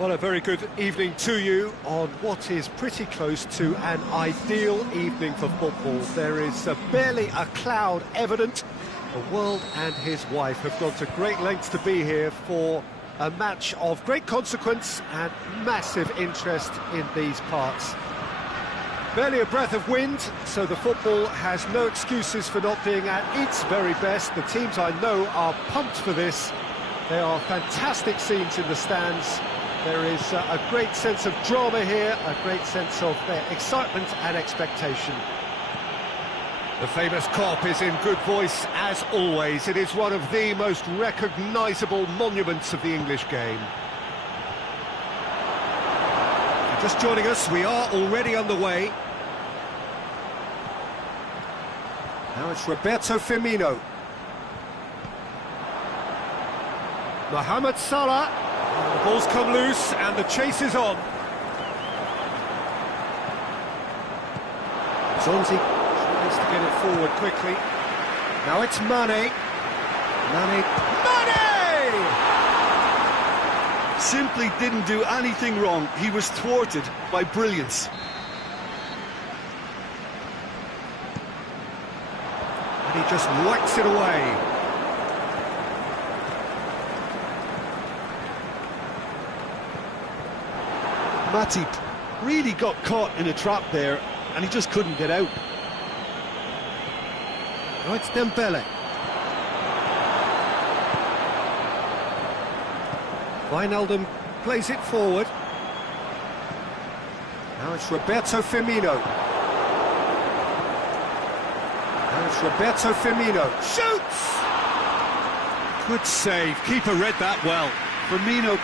Well, a very good evening to you on what is pretty close to an ideal evening for football. There is barely a cloud evident. The world and his wife have gone to great lengths to be here for a match of great consequence and massive interest in these parts. Barely a breath of wind, so the football has no excuses for not being at its very best. The teams I know are pumped for this. There are fantastic scenes in the stands. There is a great sense of drama here, a great sense of excitement and expectation. The famous Kop is in good voice as always. It is one of the most recognisable monuments of the English game. Just joining us, we are already underway. Now it's Roberto Firmino. Mohamed Salah. The ball's come loose and the chase is on. Zonzi tries to get it forward quickly. Now it's Mane. Mane! Simply didn't do anything wrong. He was thwarted by brilliance. And he just whacks it away. Matip really got caught in a trap there, and he just couldn't get out. Now it's Dembele. Wijnaldum plays it forward. Now it's Roberto Firmino. Shoots! Good save. Keeper read that well. Firmino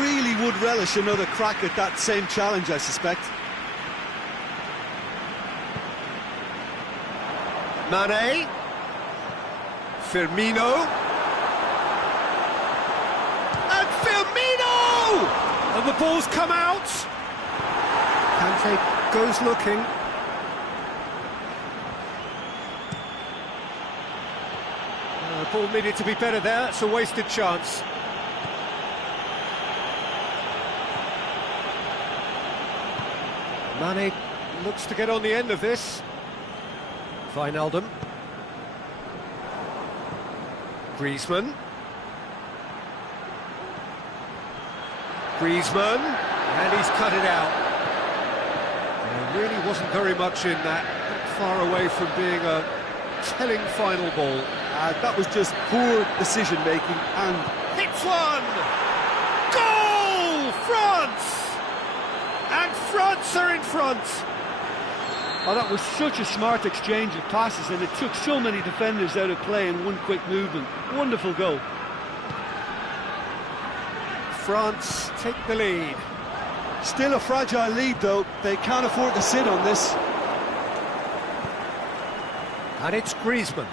really would relish another crack at that same challenge, I suspect. Mane. Firmino. And Firmino! And the ball's come out. Kante goes looking. The ball needed to be better there. It's a wasted chance. Mane looks to get on the end of this. Wijnaldum. Griezmann. And he's cut it out. There really wasn't very much in that. Not far away from being a telling final ball. That was just poor decision-making and... Hits one! Goal! France! And France are in front. Oh, that was such a smart exchange of passes, and it took so many defenders out of play in one quick movement. Wonderful goal. France take the lead. Still a fragile lead, though. They can't afford to sit on this. And it's Griezmann.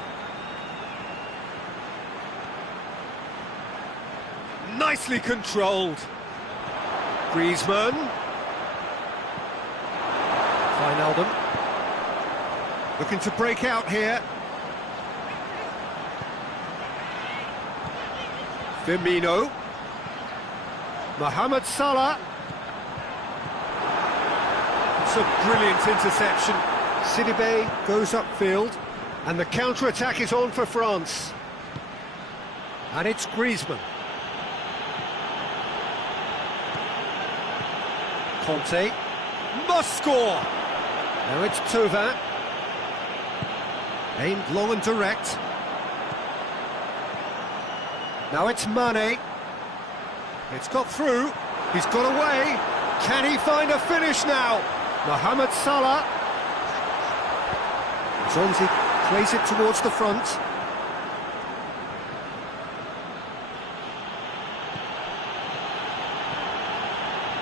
Nicely controlled. Griezmann. Wijnaldum. Looking to break out here. Firmino. Mohamed Salah. It's a brilliant interception. Sidibe goes upfield. And the counter-attack is on for France. And it's Griezmann. Conte. Must score! Now it's Thauvin. Aimed long and direct. Now it's Mane. It's got through. He's got away. Can he find a finish now? Mohamed Salah. Zonzi plays it towards the front.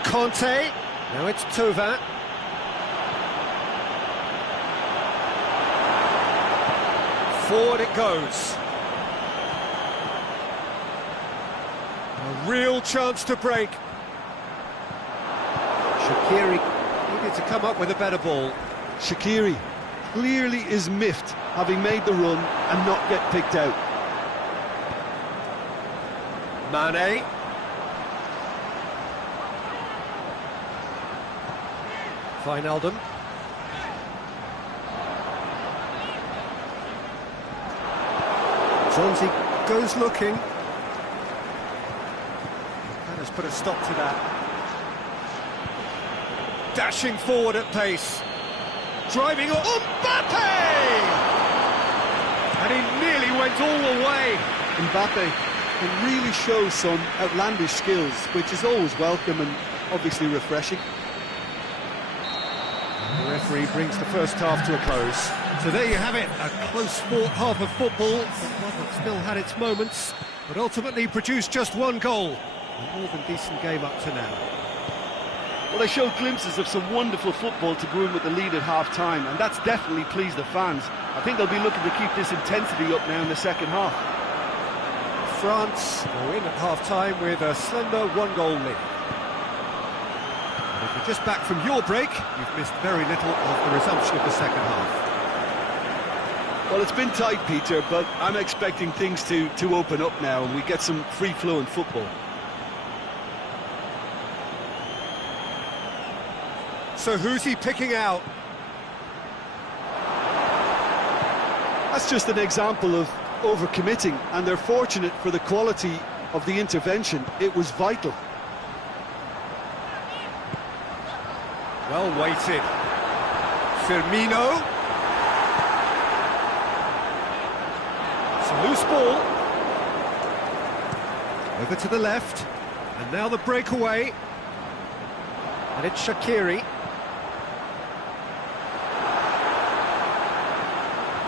Conte. Now it's Thauvin. Forward it goes. A real chance to break. Shaqiri needed to come up with a better ball. Shaqiri clearly is miffed, having made the run and not get picked out. Mane. Wijnaldum. Zonzi goes looking. That has put a stop to that. Dashing forward at pace. Driving on Mbappe! And he nearly went all the way. Mbappe can really show some outlandish skills, which is always welcome and obviously refreshing. The referee brings the first half to a close. So there you have it, a close-fought half of football, one that still had its moments, but ultimately produced just one goal. A more than decent game up to now. Well, they showed glimpses of some wonderful football to go in with the lead at half-time, and that's definitely pleased the fans. I think they'll be looking to keep this intensity up now in the second half. France go in at half-time with a slender one-goal lead. And if you're just back from your break, you've missed very little of the resumption of the second half. Well, it's been tight, Peter, but I'm expecting things to open up now and we get some free-flowing football. So who's he picking out? That's just an example of overcommitting, and they're fortunate for the quality of the intervention. It was vital. Well weighted. Firmino. It's a loose ball. Over to the left. And now the breakaway. And it's Shaqiri.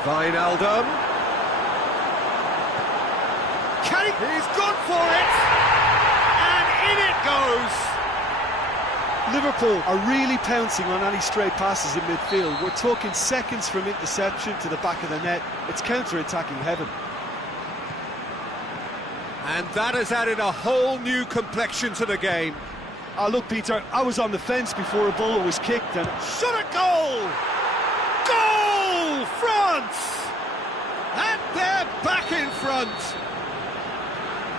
Wijnaldum. He's gone for it! And in it goes! Liverpool are really pouncing on any stray passes in midfield. We're talking seconds from interception to the back of the net. It's counter-attacking heaven. And that has added a whole new complexion to the game. Look, Peter, I was on the fence before a ball was kicked and... Shot a goal! Goal! France! And they're back in front!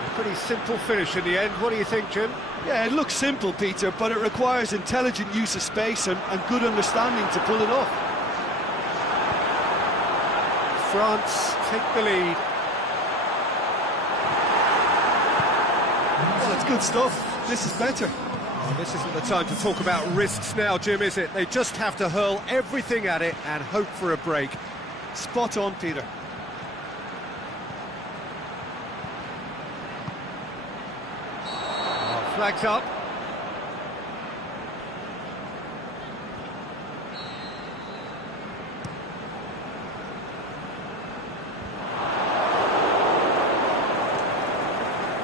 A pretty simple finish in the end. What do you think, Jim? Yeah, it looks simple, Peter, but it requires intelligent use of space and good understanding to pull it off. France take the lead. Well, it's good stuff. This is better. Well, this isn't the time to talk about risks now, Jim, is it? They just have to hurl everything at it and hope for a break. Spot on, Peter. Flags up.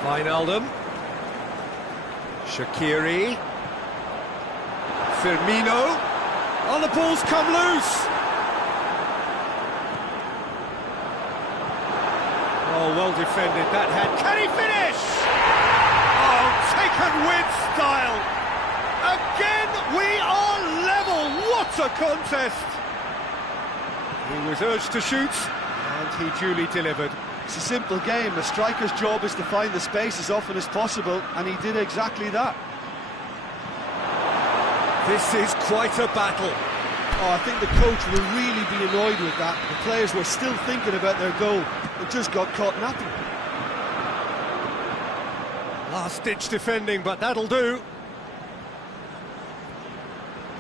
Wijnaldum. Shaqiri. Firmino. Oh, the ball's come loose. Oh, well defended. That had. Can he finish? Taken with style. Again, we are level. What a contest. He was urged to shoot, and he duly delivered. It's a simple game. A striker's job is to find the space as often as possible, and he did exactly that. This is quite a battle. Oh, I think the coach will really be annoyed with that. The players were still thinking about their goal and just got caught napping. Last-ditch defending, but that'll do.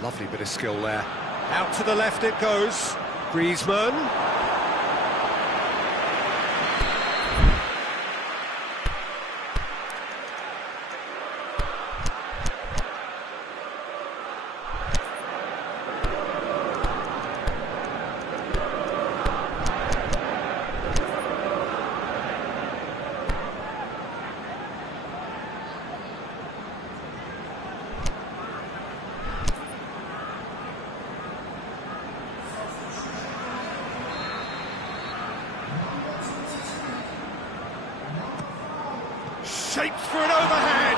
Lovely bit of skill there. Out to the left it goes. Griezmann. Shapes for an overhead.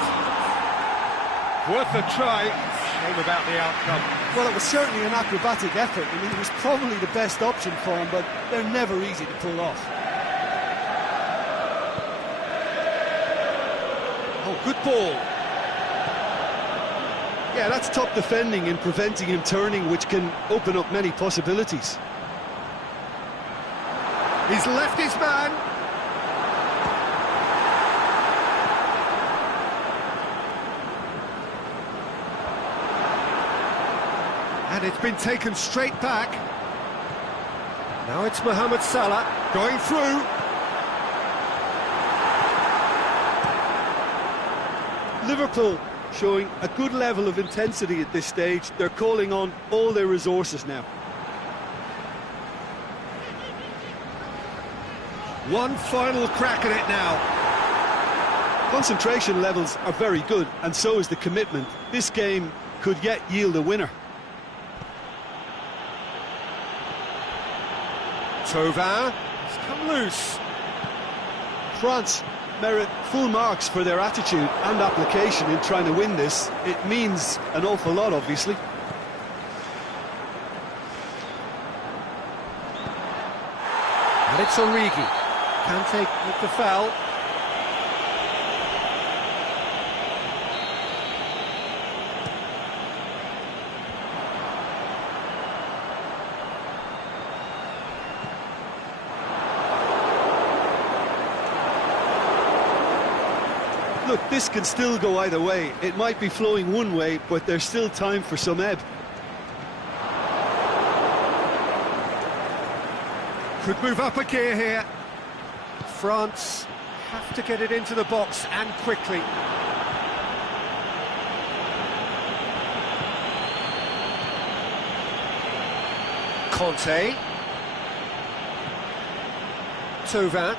Worth a try. Shame about the outcome. Well, it was certainly an acrobatic effort. I mean, it was probably the best option for him, but they're never easy to pull off. Oh, good ball. Yeah, that's top defending and preventing him turning, which can open up many possibilities. He's left his man. And it's been taken straight back. Now it's Mohamed Salah going through. Liverpool showing a good level of intensity at this stage. They're calling on all their resources now. One final crack at it now. Concentration levels are very good, and so is the commitment. This game could yet yield a winner. Thauvin has come loose. France merit full marks for their attitude and application in trying to win this. It means an awful lot, obviously. And it's Origi. Kante with the foul. Look, this can still go either way. It might be flowing one way, but there's still time for some ebb. Could move up a gear here. France have to get it into the box and quickly. Kante. Thauvin.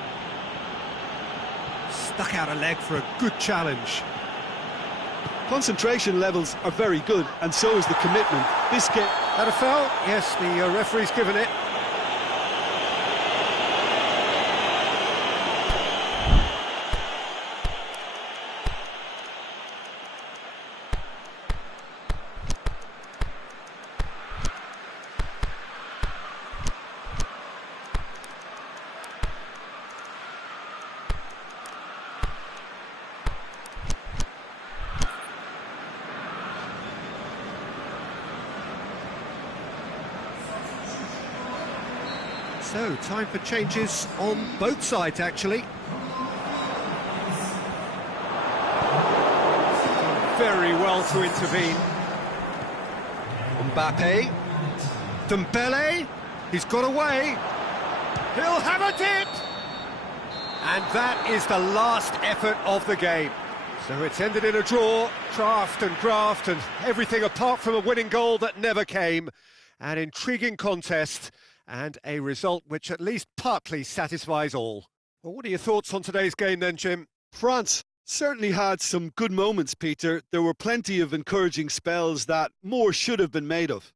Stuck out a leg for a good challenge. Concentration levels are very good, and so is the commitment. This game... That a foul? Yes, the referee's given it. So, time for changes on both sides, actually. Done very well to intervene. Mbappe. Dembele. He's got away. He'll have a dip! And that is the last effort of the game. So it's ended in a draw, draft and graft, and everything apart from a winning goal that never came. An intriguing contest, and a result which at least partly satisfies all. Well, what are your thoughts on today's game then, Jim? France certainly had some good moments, Peter. There were plenty of encouraging spells that more should have been made of.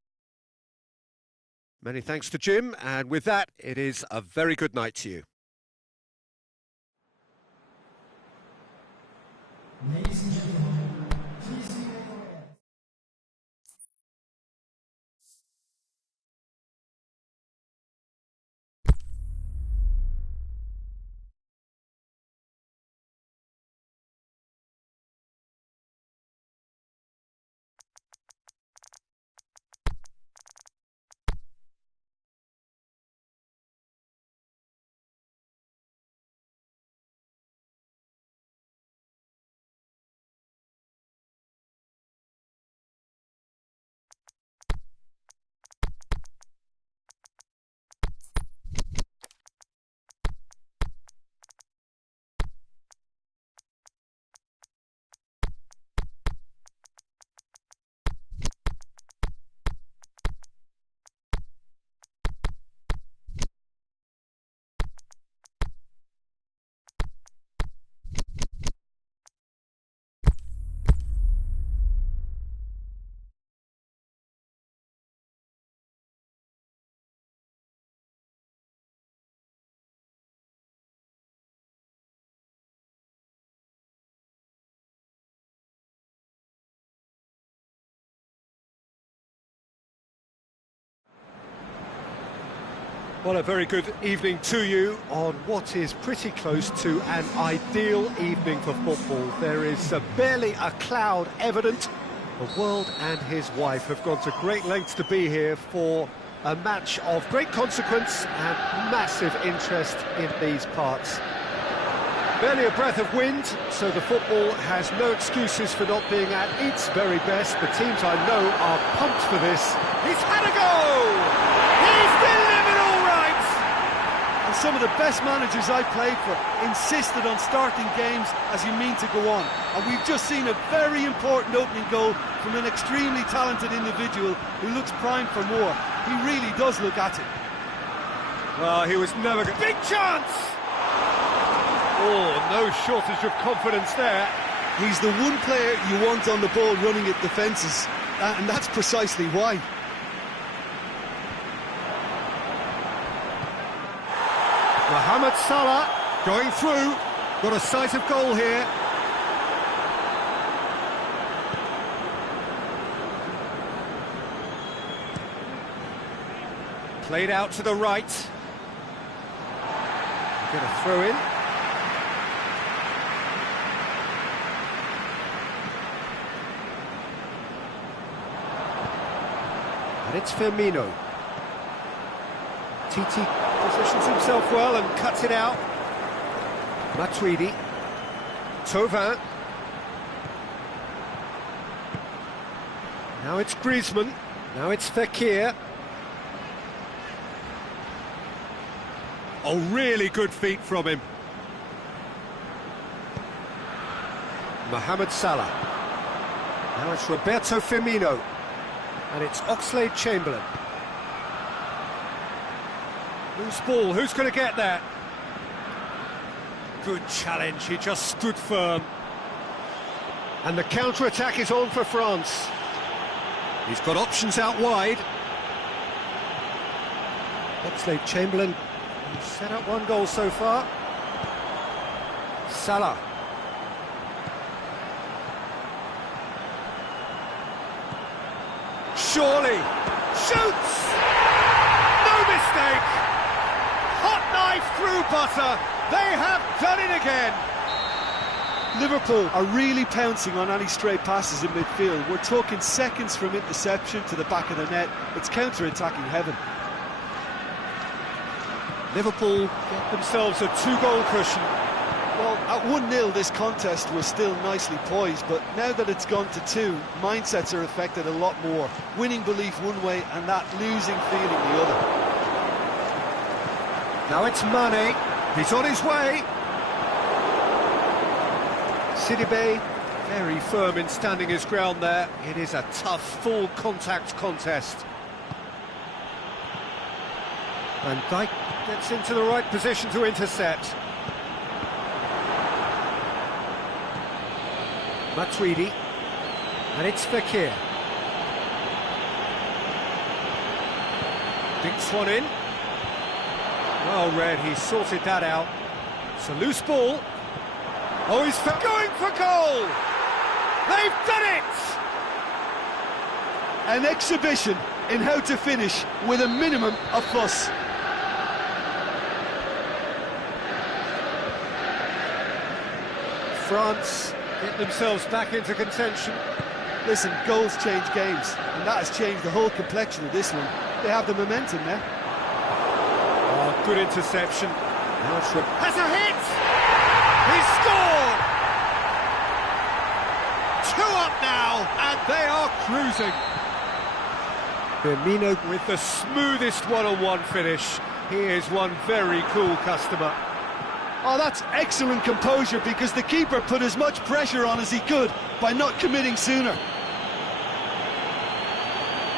Many thanks to Jim, and with that, it is a very good night to you. Ladies and gentlemen, please be Well, a very good evening to you on what is pretty close to an ideal evening for football. There is barely a cloud evident. The world and his wife have gone to great lengths to be here for a match of great consequence and massive interest in these parts. Barely a breath of wind, so the football has no excuses for not being at its very best. The teams I know are pumped for this. He's had a go! He's delivered all right! And some of the best managers I played for insisted on starting games as you mean to go on. And we've just seen a very important opening goal from an extremely talented individual who looks primed for more. He really does look at it. Well, he was never good. Big chance! Oh, no shortage of confidence there. He's the one player you want on the ball running at defences, and that's precisely why. Mohamed Salah going through, got a sight of goal here. Played out to the right. Get a throw in. And it's Firmino. Titi positions himself well and cuts it out. Matuidi. Thauvin. Now it's Griezmann. Now it's Fekir. Oh, really good feet from him. Mohamed Salah. Now it's Roberto Firmino. And it's Oxlade-Chamberlain. Loose ball, who's going to get that? Good challenge, he just stood firm. And the counter-attack is on for France. He's got options out wide. Oxlade-Chamberlain, he's set up one goal so far. Salah. Surely, shoots! No mistake! Hot knife through butter, they have done it again! Liverpool are really pouncing on any stray passes in midfield. We're talking seconds from interception to the back of the net. It's counter-attacking heaven. Liverpool get themselves a two-goal cushion. Well, at 1-0 this contest was still nicely poised, but now that it's gone to 2, mindsets are affected a lot more. Winning belief one way and that losing feeling the other. Now it's Mane, he's on his way. Sidibe, very firm in standing his ground there. It is a tough, full contact contest. Van Dijk gets into the right position to intercept. Matuidi, and it's Fekir. Dinks one in. Well read, he sorted that out. It's a loose ball. Oh, he's going for goal! They've done it! An exhibition in how to finish with a minimum of fuss. France get themselves back into contention. Listen, goals change games, and that has changed the whole complexion of this one. They have the momentum now. Oh, good interception. Now it's has a hit! He scored! 2 up now, and they are cruising. Firmino with the smoothest one-on-one finish. He is one very cool customer. Oh, that's excellent composure, because the keeper put as much pressure on as he could by not committing sooner.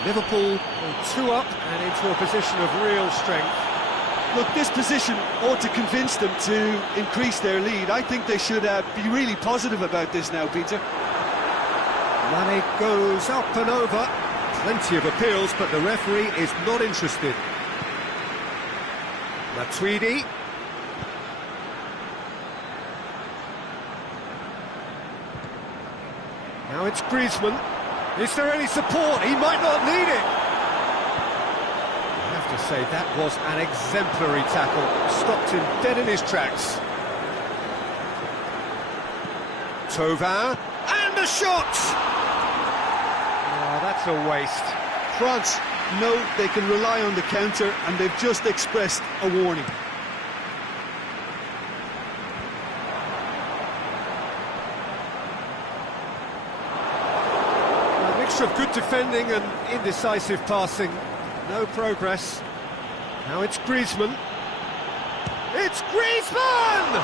Liverpool go 2 up and into a position of real strength. Look, this position ought to convince them to increase their lead. I think they should be really positive about this now, Peter. Mane goes up and over. Plenty of appeals, but the referee is not interested. Matuidi. Now it's Griezmann. Is there any support? He might not need it. I have to say, that was an exemplary tackle. Stopped him dead in his tracks. Thauvin, and a shot! That's a waste. France know they can rely on the counter, and they've just expressed a warning. A mixture of good defending and indecisive passing. No progress. Now it's Griezmann. It's Griezmann!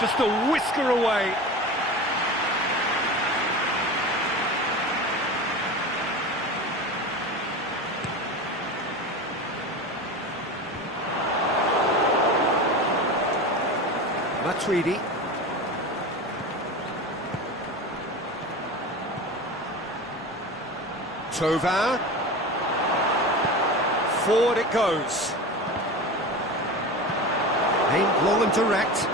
Just a whisker away. Matuidi. Thauvin. Forward it goes. Aimed long and direct.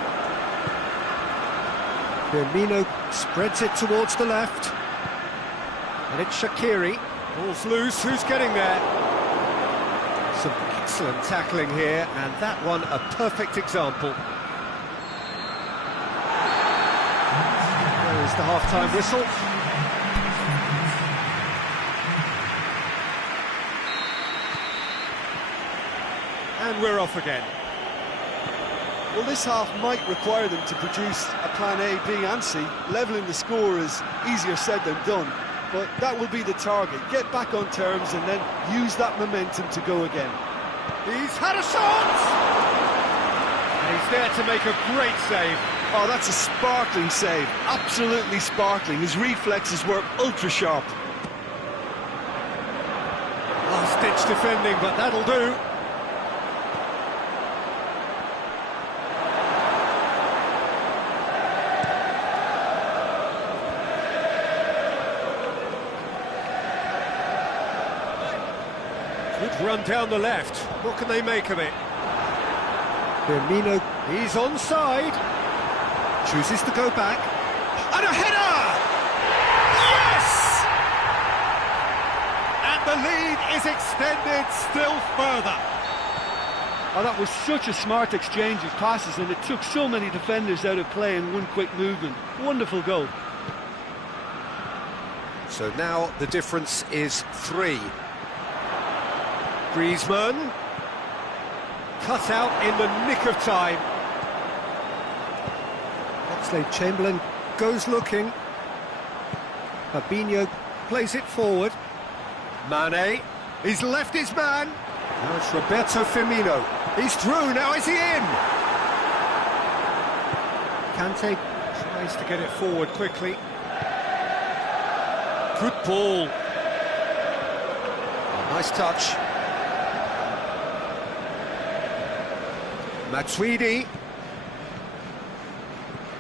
Firmino spreads it towards the left. And it's Shaqiri. Ball's loose, who's getting there? Some excellent tackling here, and that one a perfect example. There is the half-time whistle. And we're off again. Well, this half might require them to produce a plan A, B and C. Levelling the score is easier said than done, but that will be the target. Get back on terms and then use that momentum to go again. He's had a shot! And he's there to make a great save. Oh, that's a sparkling save. Absolutely sparkling. His reflexes were ultra-sharp. Last-ditch defending, but that'll do. Good run down the left. What can they make of it? Firmino, he's onside. Chooses to go back. And a header! Yes! And the lead is extended still further. Oh, that was such a smart exchange of passes, and it took so many defenders out of play in one quick movement. Wonderful goal. So now the difference is 3. Griezmann, cut out in the nick of time. Oxlade-Chamberlain goes looking. Fabinho plays it forward. Mane, he's left his man. Now it's Roberto Firmino. He's through, now is he in? Kante tries to get it forward quickly. Good ball. Nice touch. Matuidi.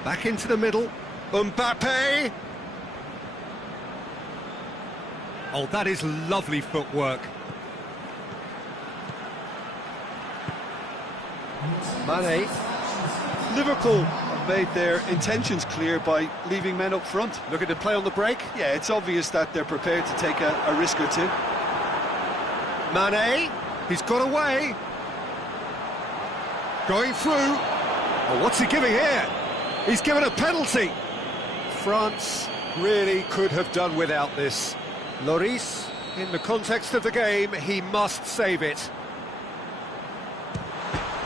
Back into the middle. Mbappe. Oh, that is lovely footwork. Mane. Liverpool have made their intentions clear by leaving men up front. Looking to play on the break. Yeah, it's obvious that they're prepared to take a risk or two. Mane. He's got away. Going through. Oh, what's he giving here? He's given a penalty. France really could have done without this. Lloris, in the context of the game, he must save it.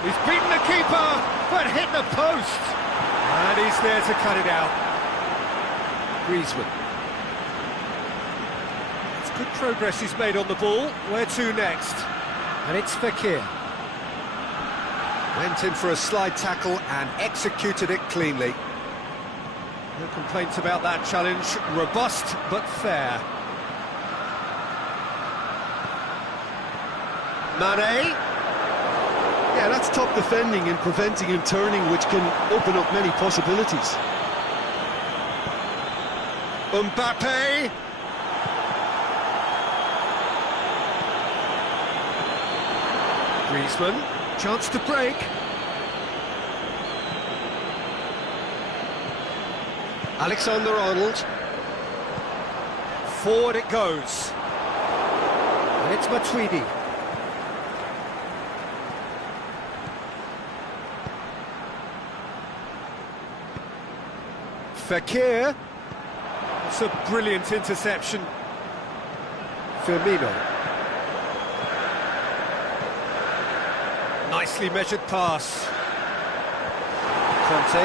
He's beaten the keeper, but hit the post. And he's there to cut it out. Griezmann. It's good progress he's made on the ball. Where to next? And it's Fekir. Went in for a slide tackle and executed it cleanly. No complaints about that challenge. Robust but fair. Mane. Yeah, that's top defending and preventing him turning, which can open up many possibilities. Mbappe. Griezmann. Chance to break. Alexander-Arnold. Forward it goes. And it's Matuidi. Fekir. It's a brilliant interception. Firmino. Nicely measured pass. Conte.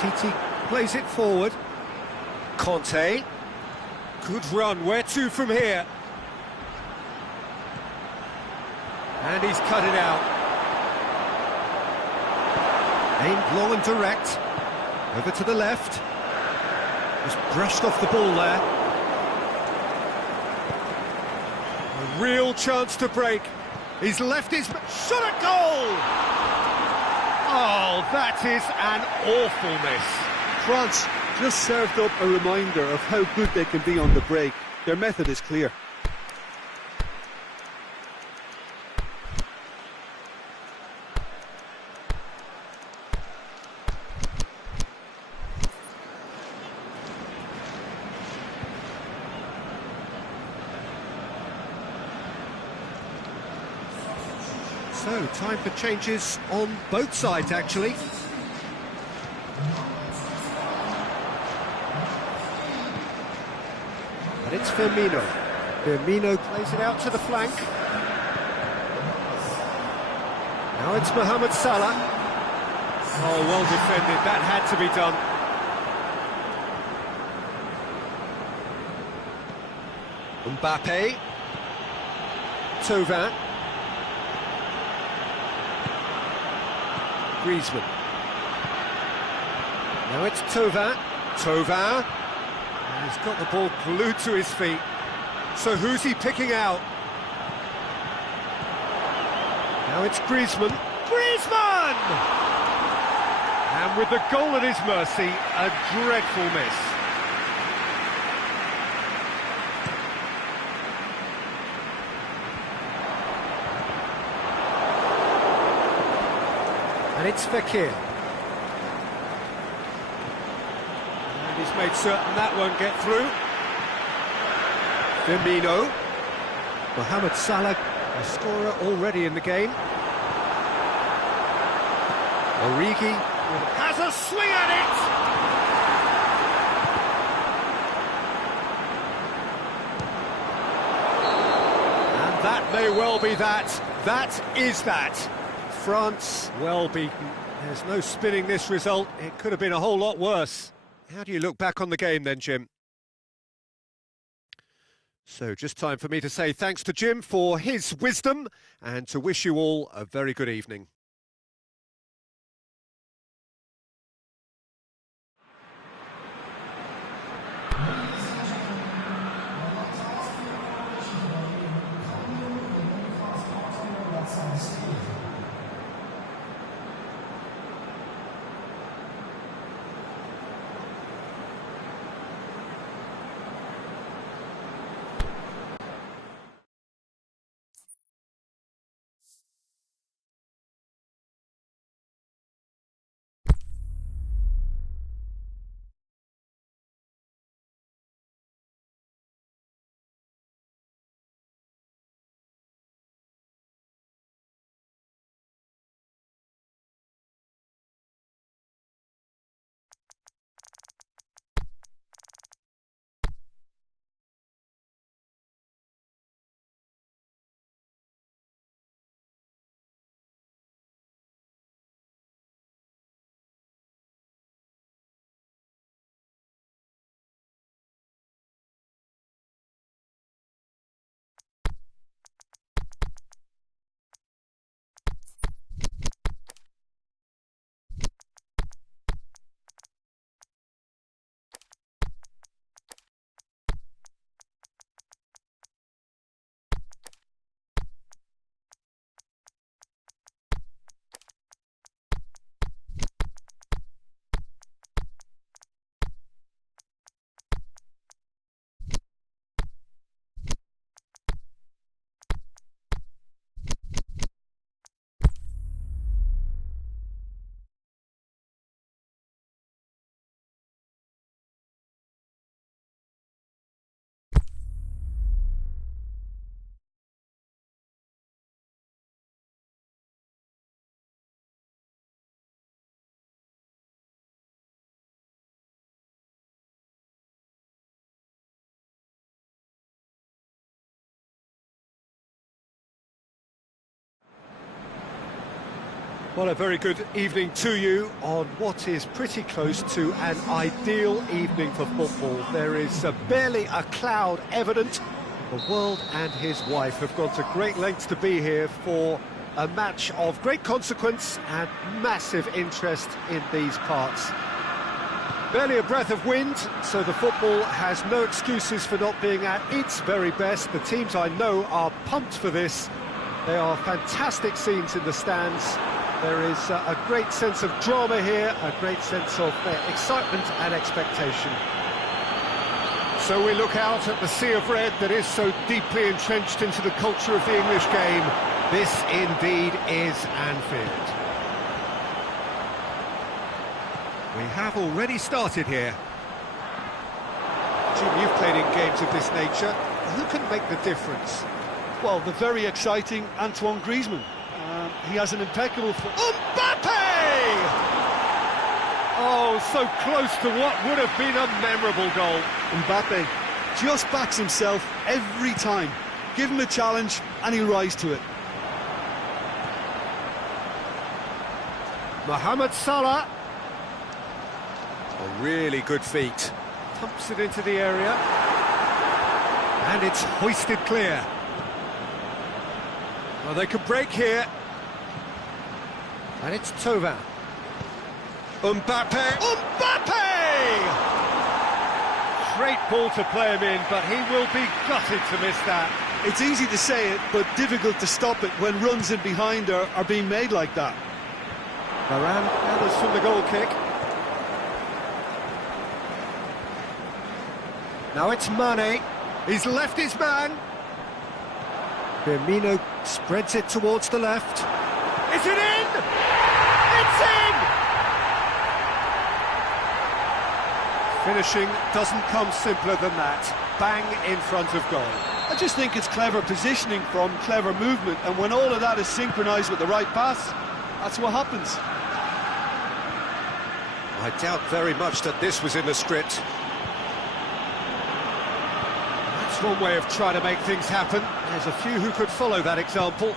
Titi plays it forward. Conte. Good run. Where to from here? And he's cut it out. Aimed long and direct. Over to the left. Just brushed off the ball there. A real chance to break. He's left his... shot at goal! Oh, that is an awful miss. France just served up a reminder of how good they can be on the break. Their method is clear. So, time for changes on both sides, actually. And it's Firmino. Firmino plays it out to the flank. Now it's Mohamed Salah. Oh, well defended. That had to be done. Mbappe. Thauvin. Griezmann. Now it's Thauvin. Thauvin. He's got the ball glued to his feet. So who's he picking out? Now it's Griezmann. Griezmann! And with the goal at his mercy, a dreadful miss. And it's Fekir. And he's made certain that won't get through. Firmino. Mohamed Salah, a scorer already in the game. Origi has a swing at it! And that may well be that. That is that. France, well beaten. There's no spinning this result. It could have been a whole lot worse. How do you look back on the game then, Jim? So just time for me to say thanks to Jim for his wisdom and to wish you all a very good evening. Well, a very good evening to you on what is pretty close to an ideal evening for football. There is barely a cloud evident. The world and his wife have gone to great lengths to be here for a match of great consequence and massive interest in these parts. Barely a breath of wind, so the football has no excuses for not being at its very best. The teams I know are pumped for this. They are fantastic scenes in the stands. There is a great sense of drama here, a great sense of excitement and expectation. So we look out at the sea of red that is so deeply entrenched into the culture of the English game. This indeed is Anfield. We have already started here. Jim, you've played in games of this nature. Who can make the difference? Well, the very exciting Antoine Griezmann. He has an impeccable... Mbappe! Oh, so close to what would have been a memorable goal. Mbappe just backs himself every time. Give him a challenge and he'll rise to it. Mohamed Salah. A really good feat. Pumps it into the area. And it's hoisted clear. Well, they could break here. And it's Thauvin. Mbappe! Great ball to play him in, but he will be gutted to miss that. It's easy to say it, but difficult to stop it when runs in behind are being made like that. Varane gathers from the goal kick. Now it's Mane. He's left his man. Firmino spreads it towards the left. Is it in? It's in! Finishing doesn't come simpler than that. Bang in front of goal. I just think it's clever positioning from clever movement, and when all of that is synchronised with the right pass, that's what happens. I doubt very much that this was in the script. That's one way of trying to make things happen. There's a few who could follow that example.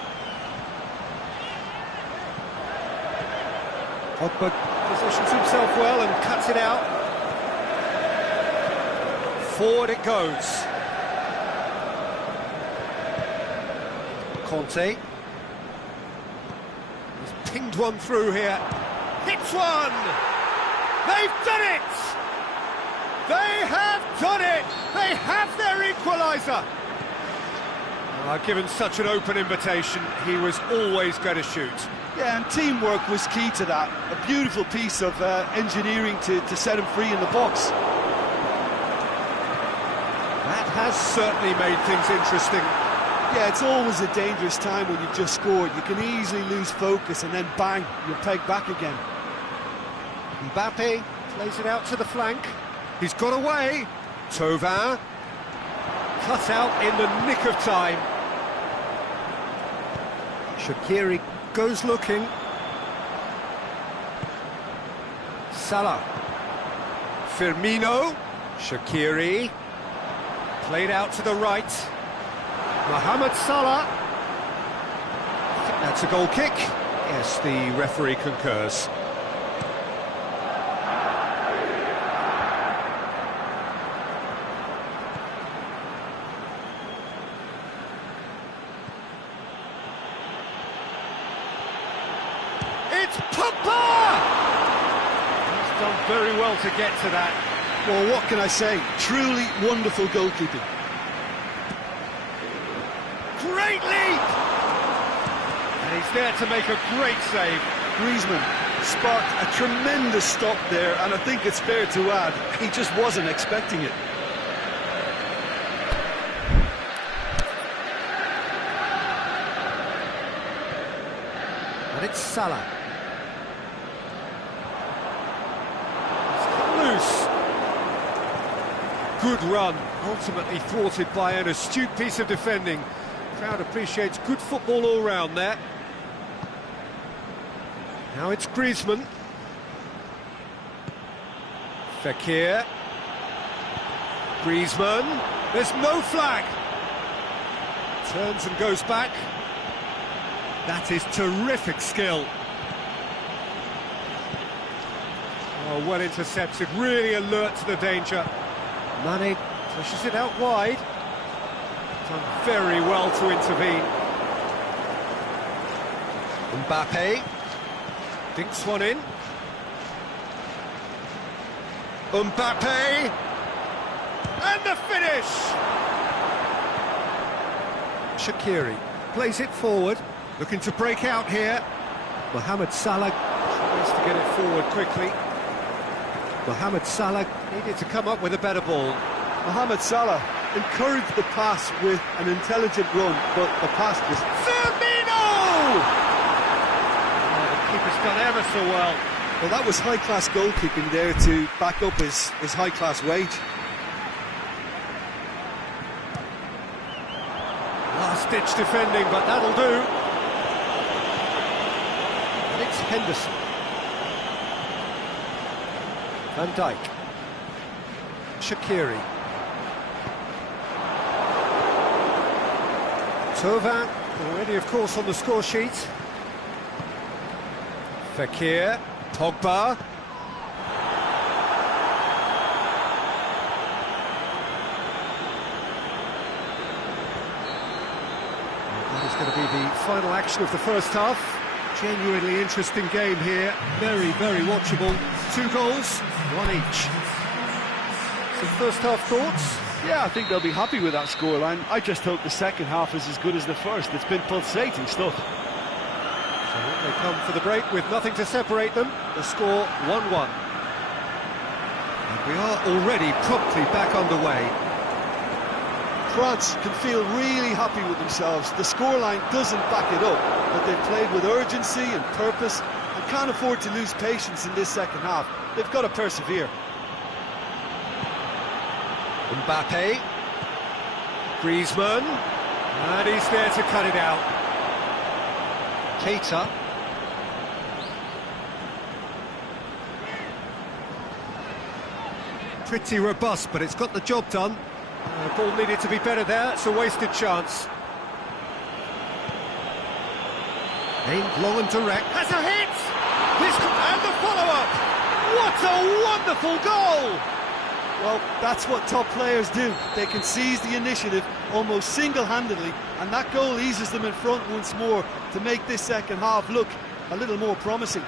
Pogba positions himself well and cuts it out. Forward it goes. Conte. He's pinged one through here. Hits one! They've done it! They have done it! They have their equaliser! Given such an open invitation, he was always going to shoot. Yeah, and teamwork was key to that. A beautiful piece of engineering to set him free in the box. That has certainly made things interesting. Yeah, it's always a dangerous time when you've just scored. You can easily lose focus and then bang, you're pegged back again. Mbappe plays it out to the flank. He's got away. Thauvin cut out in the nick of time. Shaqiri goes looking. Salah. Firmino. Shaqiri. Played out to the right. Mohamed Salah. I think that's a goal kick. Yes, the referee concurs. It's Pogba! He's done very well to get to that. Well, what can I say? Truly wonderful goalkeeping. Great leap! And he's there to make a great save. Griezmann sparked a tremendous stop there, and I think it's fair to add, he just wasn't expecting it. And it's Salah. Loose. Good run, ultimately thwarted by an astute piece of defending. Crowd appreciates good football all round there. Now it's Griezmann. Fekir. Griezmann. There's no flag. Turns and goes back. That is terrific skill. Oh, well intercepted, really alert to the danger. Mane pushes it out wide. Done very well to intervene. Mbappe dinks one in. Mbappe! And the finish! Shaqiri plays it forward, looking to break out here. Mohamed Salah tries to get it forward quickly. Mohamed Salah needed to come up with a better ball. Mohamed Salah encouraged the pass with an intelligent run, but the pass just... Firmino! Oh, the keeper's done ever so well. Well, that was high-class goalkeeping there to back up his high-class wage. Last-ditch defending, but that'll do. And it's Henderson. Van Dijk. Shaqiri. Thauvin, already, of course, on the score sheet. Fekir. Pogba. That is going to be the final action of the first half. Genuinely interesting game here. Very, very watchable. 2 goals, 1 each. Some first half thoughts? Yeah, I think they'll be happy with that scoreline. I just hope the second half is as good as the first. It's been pulsating stuff. So they come for the break with nothing to separate them. The score 1-1. And we are already promptly back underway. France can feel really happy with themselves. The scoreline doesn't back it up, but they've played with urgency and purpose and can't afford to lose patience in this second half. They've got to persevere. Mbappe. Griezmann. And he's there to cut it out. Keita. Pretty robust, but it's got the job done. Ball needed to be better there. It's a wasted chance. Aimed long and direct. Has a hit! And the follow-up! What a wonderful goal! Well, that's what top players do. They can seize the initiative almost single-handedly, and that goal eases them in front once more to make this second half look a little more promising.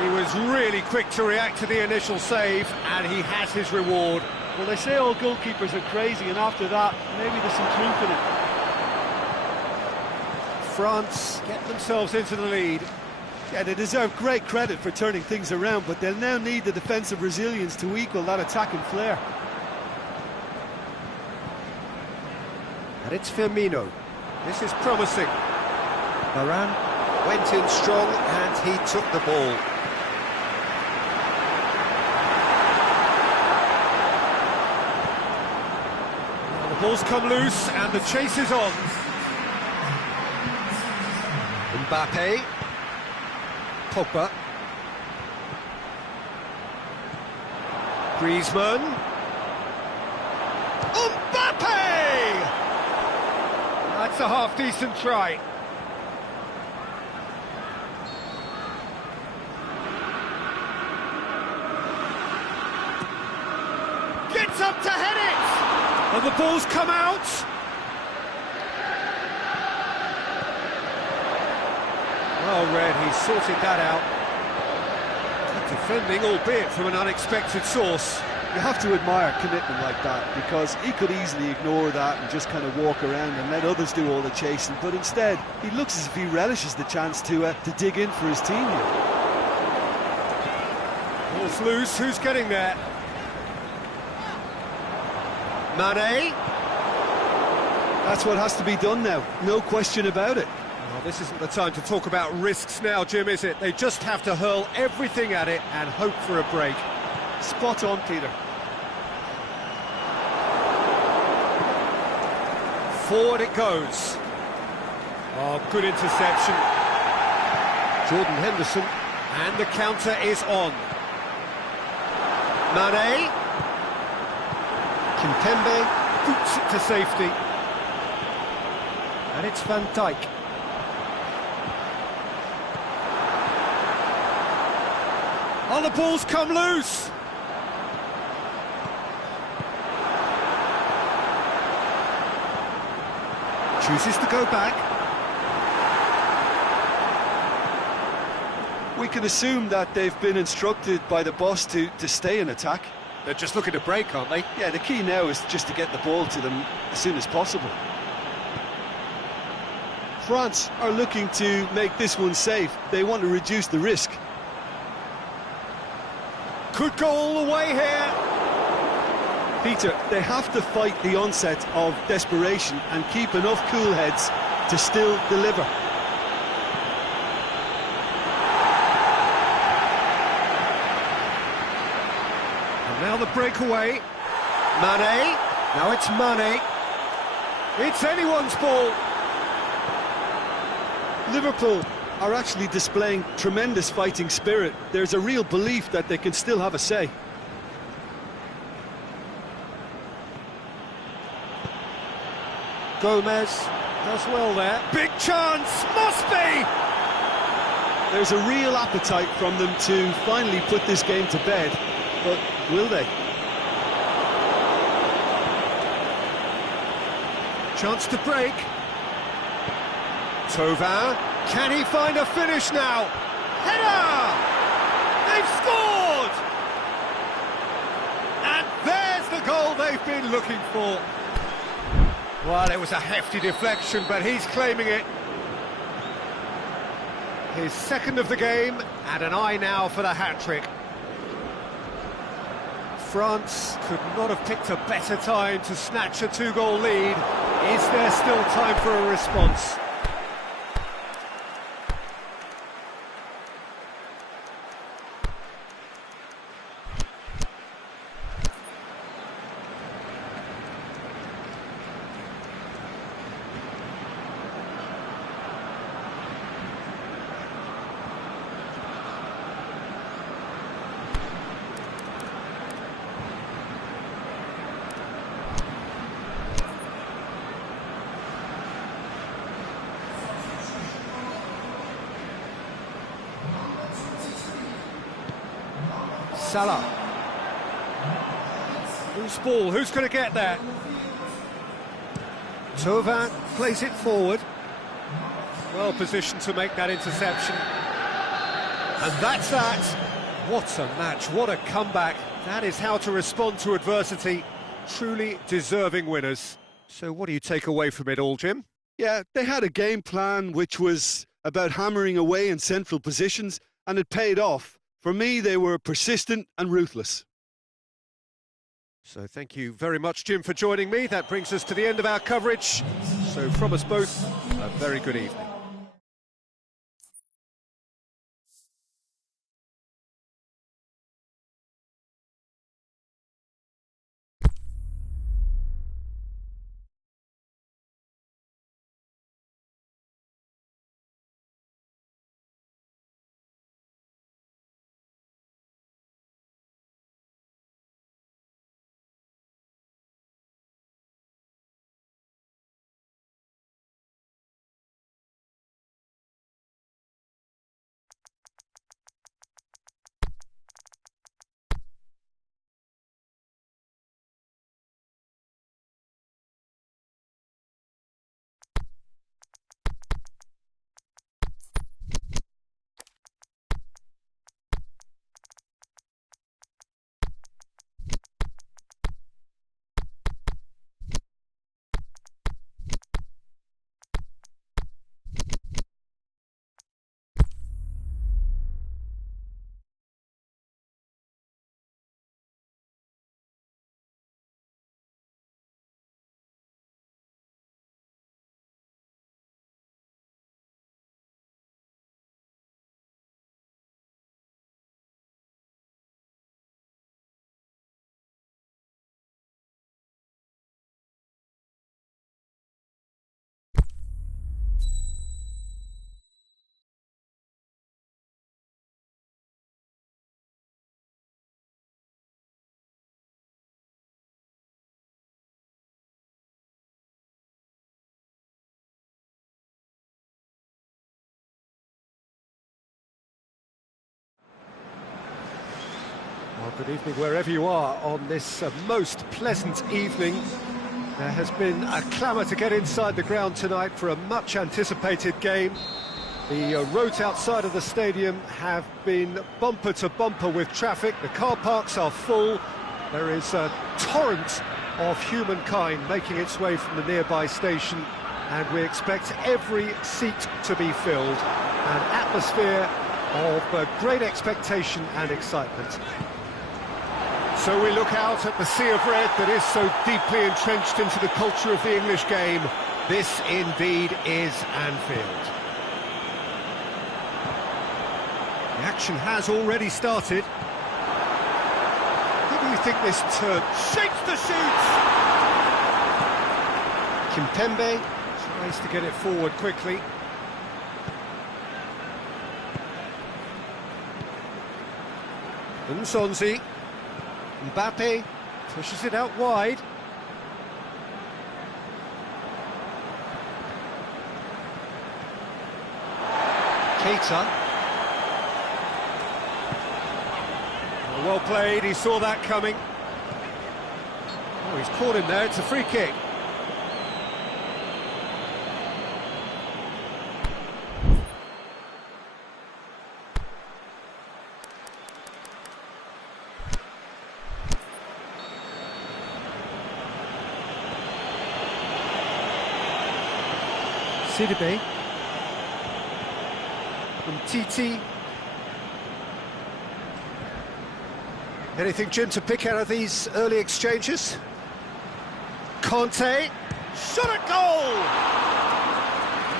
He was really quick to react to the initial save, and he has his reward. Well, they say all goalkeepers are crazy, and after that, maybe there's some truth in it. France get themselves into the lead. Yeah, they deserve great credit for turning things around, but they'll now need the defensive resilience to equal that attacking flair. And it's Firmino. This is promising. Varane went in strong and he took the ball. Now the ball's come loose and the chase is on. Mbappe. Pogba. Griezmann. Mbappe! That's a half-decent try. Gets up to head it! And the ball's come out. Well read, he sorted that out. Good defending, albeit from an unexpected source. You have to admire commitment like that, because he could easily ignore that and just kind of walk around and let others do all the chasing, but instead he looks as if he relishes the chance to dig in for his team here. Ball's loose, who's getting there? Mane. That's what has to be done now, no question about it. Well, this isn't the time to talk about risks now, Jim, is it? They just have to hurl everything at it and hope for a break. Spot on, Peter. Forward it goes. Oh, good interception. Jordan Henderson, and the counter is on. Mane. Kimpembe boots it to safety. And it's Van Dijk. Oh, the ball's come loose. Chooses to go back. We can assume that they've been instructed by the boss to stay in attack. They're just looking to break, aren't they? Yeah, the key now is just to get the ball to them as soon as possible. France are looking to make this one safe. They want to reduce the risk. Could go all the way here. Peter, they have to fight the onset of desperation and keep enough cool heads to still deliver. And now the breakaway. Mane. Now it's Mane. It's anyone's ball. Liverpool are actually displaying tremendous fighting spirit. There's a real belief that they can still have a say. Gomez does well there. Big chance, must be! There's a real appetite from them to finally put this game to bed, but will they? Chance to break. Thauvin, can he find a finish now? Header! They've scored! And there's the goal they've been looking for. Well, it was a hefty deflection, but he's claiming it. His second of the game, and an eye now for the hat-trick. France could not have picked a better time to snatch a two-goal lead. Is there still time for a response? Salah. Loose ball, who's going to get there? Thauvin plays it forward. Well positioned to make that interception. And that's that. What a match, what a comeback. That is how to respond to adversity. Truly deserving winners. So what do you take away from it all, Jim? Yeah, they had a game plan which was about hammering away in central positions, and it paid off. For me, they were persistent and ruthless. So thank you very much, Jim, for joining me. That brings us to the end of our coverage. So from us both, a very good evening. Good evening wherever you are on this most pleasant evening. There has been a clamour to get inside the ground tonight for a much anticipated game. The roads outside of the stadium have been bumper to bumper with traffic. The car parks are full. There is a torrent of humankind making its way from the nearby station, and we expect every seat to be filled. An atmosphere of great expectation and excitement. So we look out at the sea of red that is so deeply entrenched into the culture of the English game. This indeed is Anfield. The action has already started. Who do you think this turn shakes the shoots? Kimpembe tries to get it forward quickly. Nsonzi. Mbappe pushes it out wide. Keita. Well played, he saw that coming. Oh, he's caught him there, it's a free kick. Sidibe. From Titi. Anything, Jim, to pick out of these early exchanges? Conte. Shot at goal!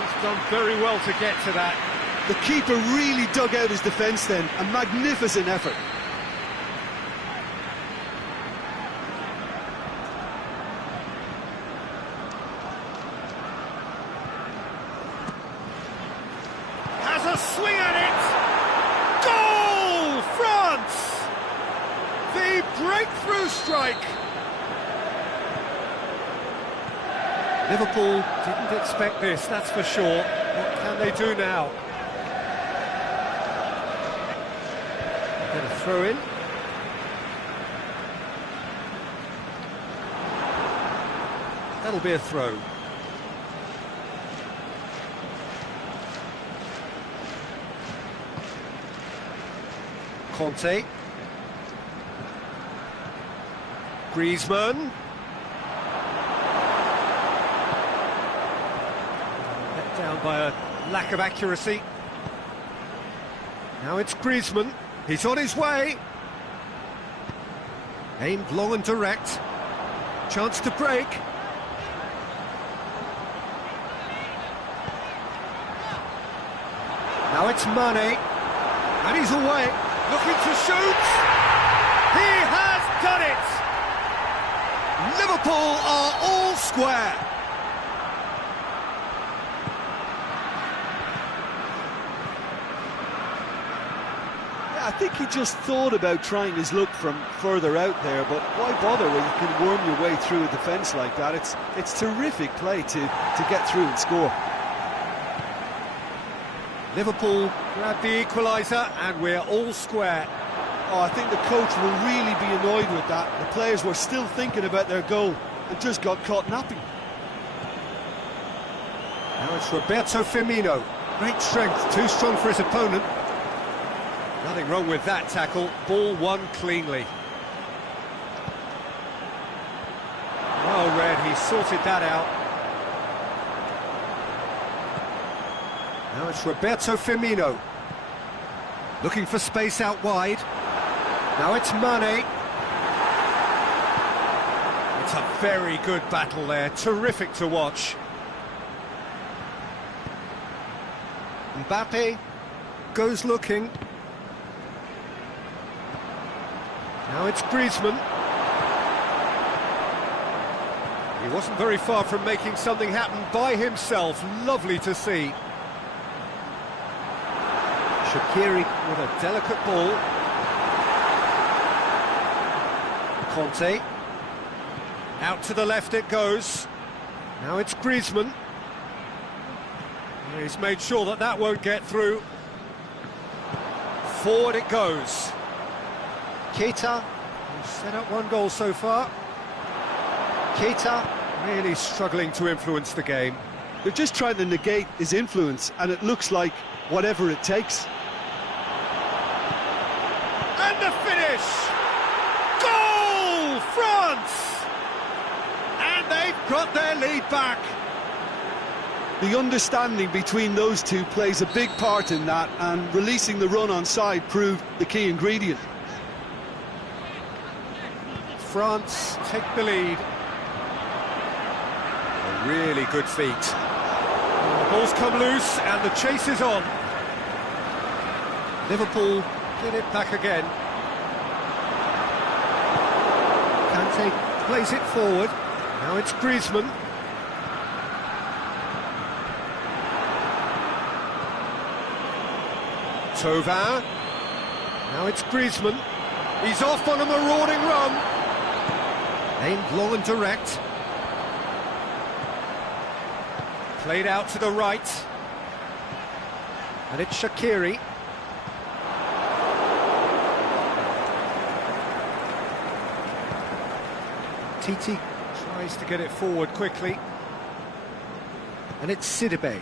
He's done very well to get to that. The keeper really dug out his defence then. A magnificent effort. Swing at it! Goal! France! The breakthrough strike! Liverpool didn't expect this, that's for sure. What can they do now? Get a throw in. That'll be a throw. Conte. Griezmann. Let down by a lack of accuracy. Now it's Griezmann. He's on his way. Aimed long and direct. Chance to break. Now it's Mane. And he's away. Looking to shoot! He has done it! Liverpool are all square! Yeah, I think he just thought about trying his luck from further out there, but why bother when you can worm your way through a defence like that? It's terrific play to get through and score. Liverpool grab the equaliser and we're all square. Oh, I think the coach will really be annoyed with that. The players were still thinking about their goal and just got caught napping. Now it's Roberto Firmino. Great strength, too strong for his opponent. Nothing wrong with that tackle. Ball won cleanly. Well read, he sorted that out. Now it's Roberto Firmino. Looking for space out wide. Now it's Mane. It's a very good battle there. Terrific to watch. Mbappe goes looking. Now it's Griezmann. He wasn't very far from making something happen by himself. Lovely to see. Shaqiri with a delicate ball. Conte. Out to the left it goes. Now it's Griezmann. He's made sure that that won't get through. Forward it goes. Keita, who's set up one goal so far. Keita really struggling to influence the game. They're just trying to negate his influence, and it looks like whatever it takes. And the finish! Goal! France! And they've got their lead back. The understanding between those two plays a big part in that, and releasing the run on side proved the key ingredient. France take the lead. A really good feat. The ball's come loose and the chase is on. Liverpool get it back again. Kante plays it forward. Now it's Griezmann. Thauvin. Now it's Griezmann. He's off on a marauding run. Aimed long and direct. Played out to the right. And it's Shaqiri. Titi tries to get it forward quickly. And it's Sidibe.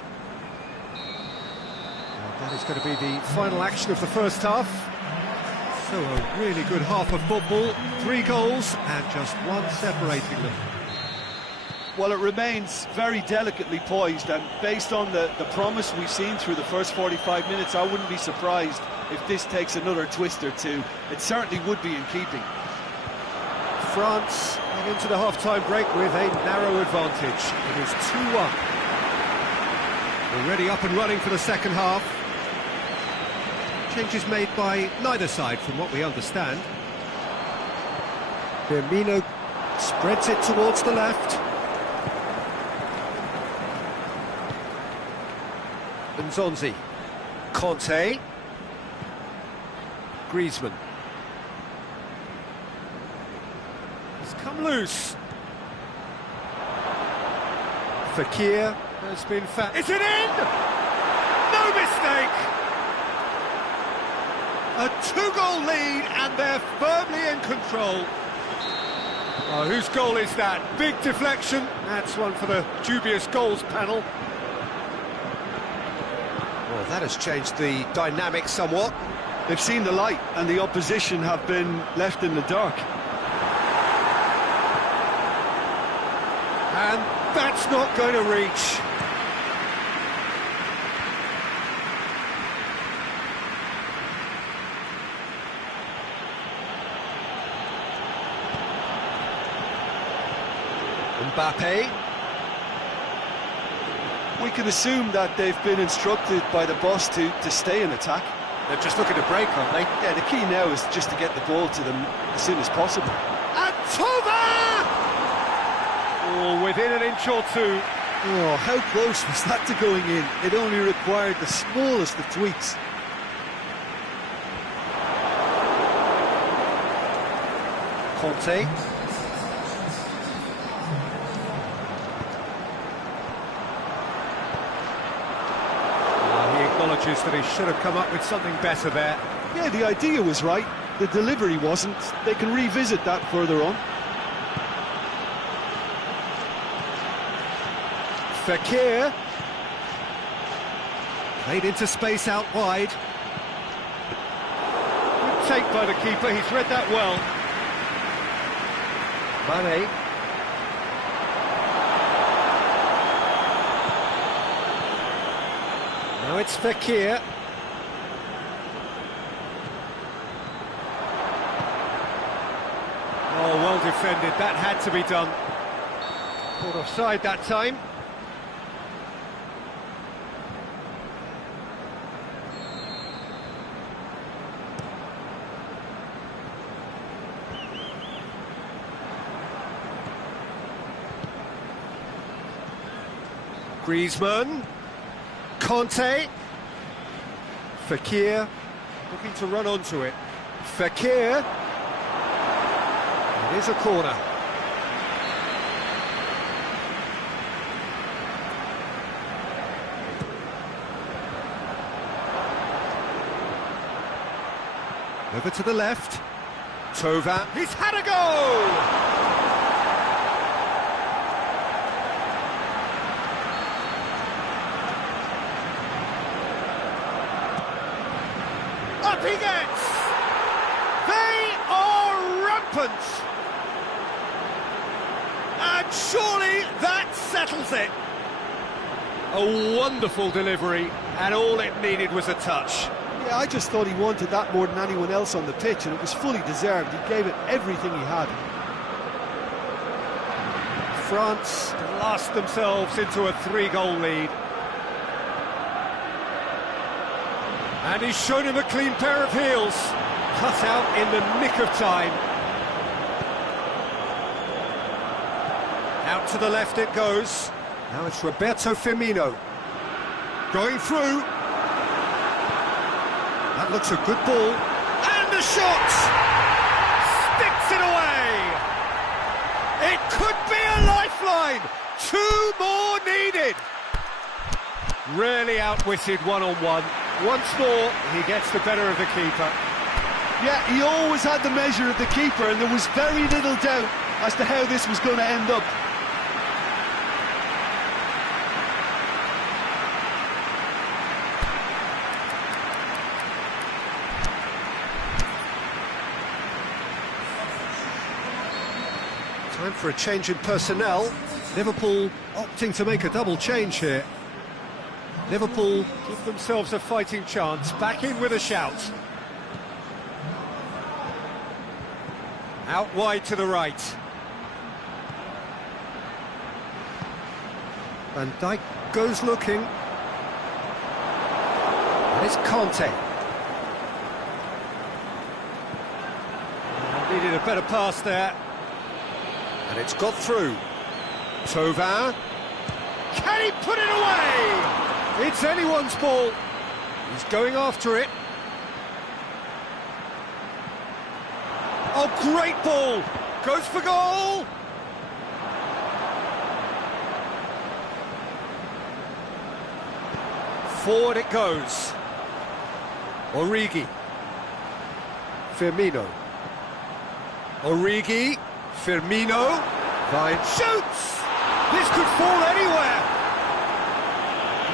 That is going to be the final action of the first half. So a really good half of football. 3 goals and just one separating them. Well, it remains very delicately poised, and based on the promise we've seen through the first 45 minutes, I wouldn't be surprised if this takes another twist or two. It certainly would be in keeping. France head into the half-time break with a narrow advantage. It is 2-1. Already up and running for the second half. Changes made by neither side from what we understand. Firmino spreads it towards the left. Nzonzi. Conte. Griezmann. It's come loose. Fekir has been found. Is it in? No mistake! A 2-goal lead and they're firmly in control. Oh, whose goal is that? Big deflection. That's one for the dubious goals panel. Well, that has changed the dynamic somewhat. They've seen the light, and the opposition have been left in the dark. And that's not going to reach. Mbappe. We can assume that they've been instructed by the boss to stay in attack. They're just looking to break, aren't they? Yeah, the key now is just to get the ball to them as soon as possible. And Thauvin! Oh, within an inch or two. Oh, how close was that to going in? It only required the smallest of tweaks. Conte. He acknowledges that he should have come up with something better there. Yeah, the idea was right. The delivery wasn't. They can revisit that further on. Fekir. Played into space out wide. Good take by the keeper, he's read that well. Mane. Now it's Fekir. Oh, well defended, that had to be done. Caught offside that time. Griezmann, Conte, Fekir, looking to run onto it. Fekir, it is a corner. Over to the left. Tova, he's had a go! Up he gets! They are rampant! And surely that settles it. A wonderful delivery, and all it needed was a touch. Yeah, I just thought he wanted that more than anyone else on the pitch, and it was fully deserved. He gave it everything he had. France blast themselves into a 3-goal lead. And he's shown him a clean pair of heels. Cut out in the nick of time. Out to the left it goes. Now it's Roberto Firmino. Going through. That looks a good ball. And a shot! Sticks it away! It could be a lifeline! 2 more needed! Really outwitted one-on-one. Once more, he gets the better of the keeper. Yeah, he always had the measure of the keeper, and there was very little doubt as to how this was going to end up. Time for a change in personnel. Liverpool opting to make a double change here. Liverpool give themselves a fighting chance. Back in with a shout. Out wide to the right. Van Dijk goes looking. And it's Conte. Needed a better pass there. And it's got through. Tova. Can he put it away? It's anyone's ball. He's going after it. Oh, great ball. Goes for goal. Forward it goes. Origi. Firmino. Origi. Firmino. Vine shoots. This could fall anywhere.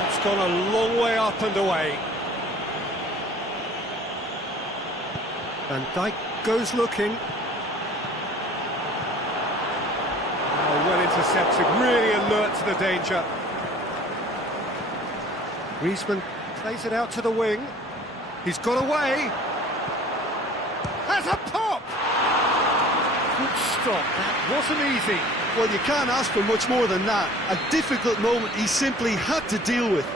It's gone a long way up and away. Van Dijk goes looking. Oh, well intercepted, really alert to the danger. Griezmann plays it out to the wing. He's got away. Has a pop! Good stop, that wasn't easy. Well, you can't ask for much more than that. A difficult moment he simply had to deal with.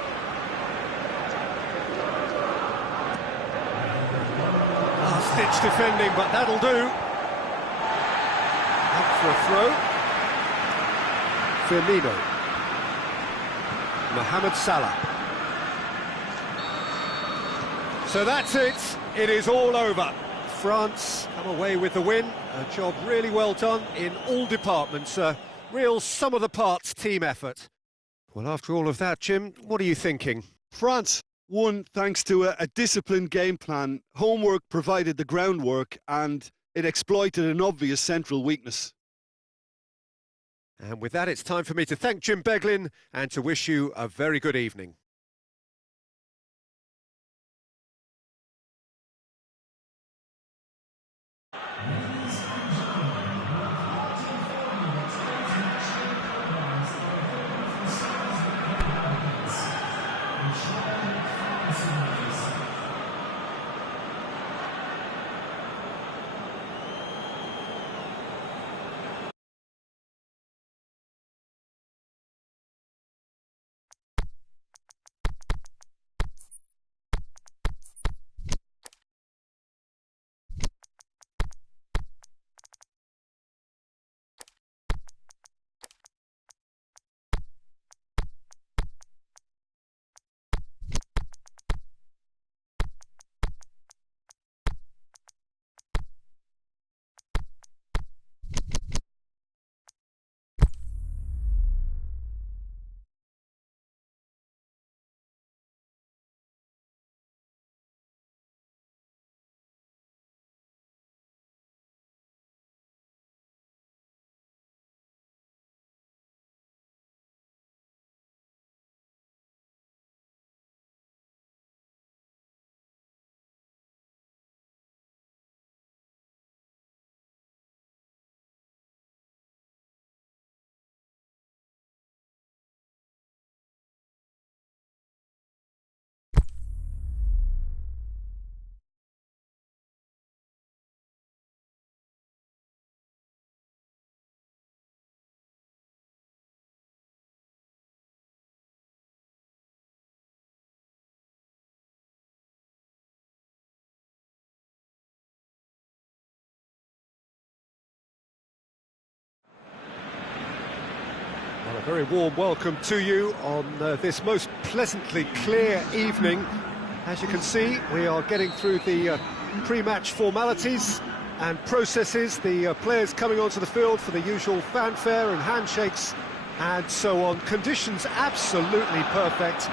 Last-ditch defending, but that'll do. Up for a throw. Firmino. Mohamed Salah. So that's it. It is all over. France come away with the win. A job really well done in all departments. A real sum-of-the-parts team effort. Well, after all of that, Jim, what are you thinking? France won thanks to a disciplined game plan. Homework provided the groundwork, and it exploited an obvious central weakness. And with that, it's time for me to thank Jim Beglin and to wish you a very good evening. A very warm welcome to you on this most pleasantly clear evening. As you can see, we are getting through the pre-match formalities and processes, the players coming onto the field for the usual fanfare and handshakes and so on. Conditions absolutely perfect.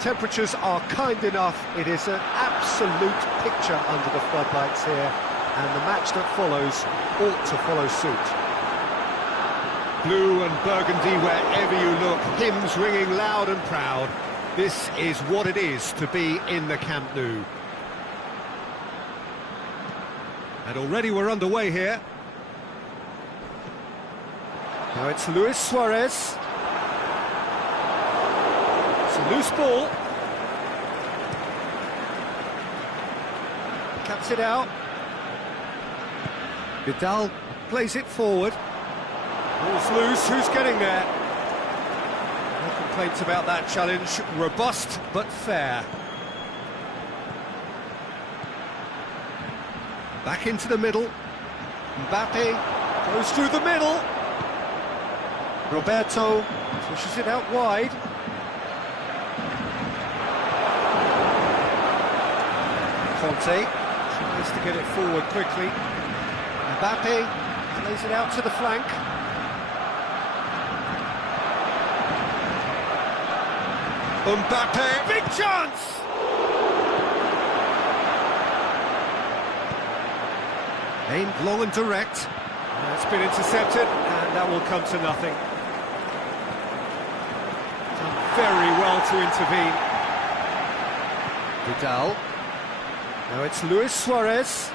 Temperatures are kind enough. It is an absolute picture under the floodlights here, and the match that follows ought to follow suit. Blue and burgundy wherever you look, hymns ringing loud and proud. This is what it is to be in the Camp Nou. And already we're underway here. Now it's Luis Suarez. It's a loose ball. Cuts it out. Vidal plays it forward. Ball's loose, who's getting there? No complaints about that challenge. Robust, but fair. Back into the middle. Mbappe goes through the middle. Roberto pushes it out wide. Conte tries to get it forward quickly. Mbappe plays it out to the flank. Mbappe, big chance! Aimed long and direct. It's been intercepted, and that will come to nothing. Done very well to intervene. Vidal. Now it's Luis Suarez.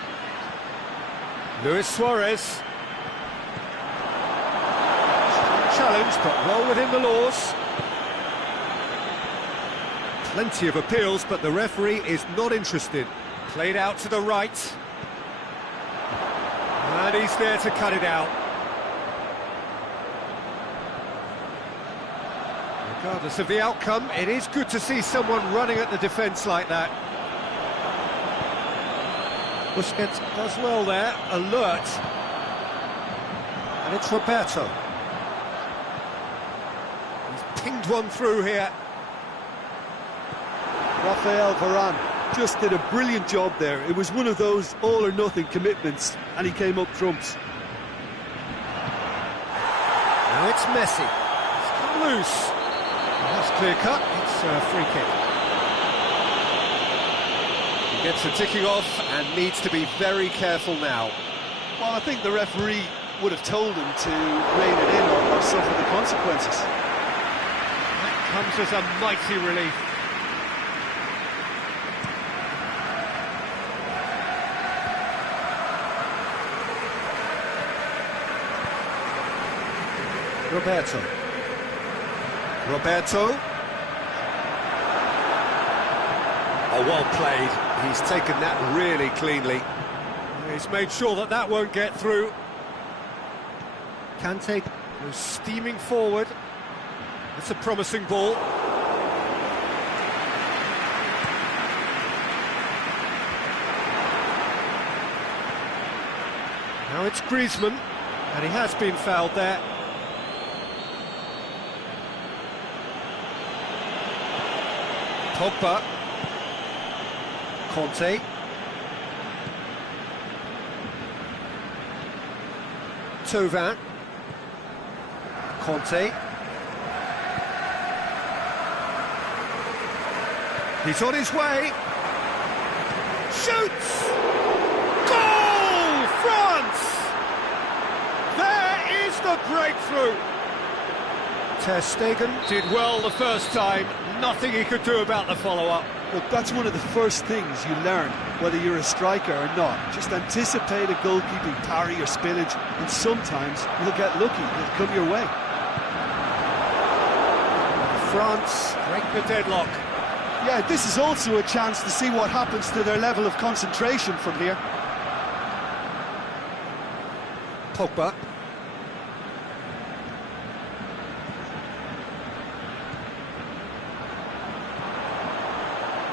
Luis Suarez. Challenge, but well within the laws. Plenty of appeals, but the referee is not interested. Played out to the right. And he's there to cut it out. Regardless of the outcome, it is good to see someone running at the defence like that. Busquets does well there, alert. And it's Roberto. He's pinged one through here. Rafael Varane just did a brilliant job there. It was one of those all-or-nothing commitments, and he came up trumps. Now it's Messi. It's come loose. That's clear-cut. It's a free kick. He gets the ticking off and needs to be very careful now. Well, I think the referee would have told him to rein it in or suffer the consequences. That comes as a mighty relief. Roberto. Oh, well played. He's taken that really cleanly. He's made sure that that won't get through. Kante goes steaming forward. It's a promising ball. Now it's Griezmann, and he has been fouled there. Pogba. Conte. Thauvin. Conte. He's on his way. Shoots! Goal! France! There is the breakthrough! Ter Stegen did well the first time. Nothing he could do about the follow-up. Look, that's one of the first things you learn, whether you're a striker or not. Just anticipate a goalkeeping parry or spillage, and sometimes you'll get lucky. It'll come your way. France break the deadlock. Yeah, this is also a chance to see what happens to their level of concentration from here. Pogba.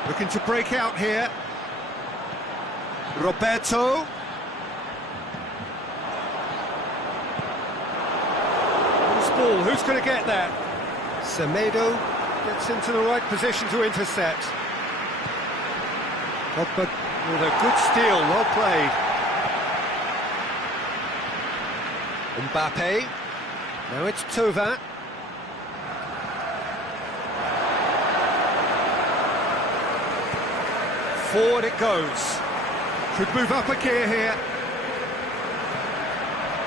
Looking to break out here. Roberto. Loose ball. ball. Who's going to get that? Semedo gets into the right position to intercept. Pogba with a good steal, well played. Mbappe. Now it's Thauvin. Forward it goes. Could move up a gear here.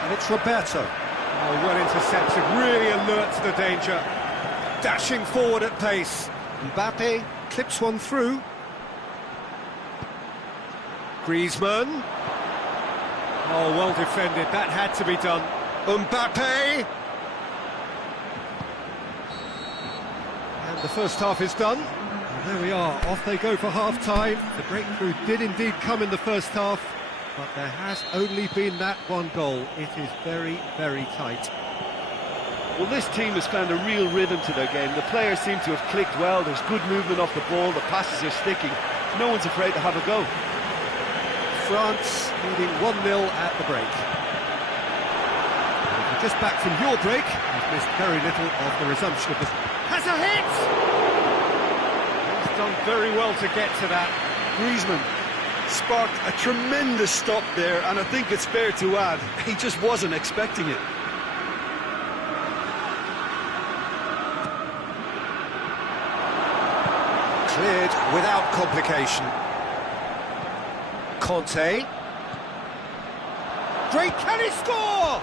And it's Roberto. Oh, well intercepted, really alert to the danger. Dashing forward at pace. Mbappe clips one through. Griezmann. Oh, well defended, that had to be done. Mbappe! And the first half is done. And there we are, off they go for half-time. The breakthrough did indeed come in the first half, but there has only been that one goal. It is very, very tight. Well, this team has found a real rhythm to their game. The players seem to have clicked well. There's good movement off the ball. The passes are sticking. No one's afraid to have a go. France leading 1-0 at the break. If you're just back from your break, you've missed very little of the resumption of the... Has a hit! He's done very well to get to that. Griezmann sparked a tremendous stop there, and I think it's fair to add, he just wasn't expecting it. Cleared without complication. Conte. Great, can he score?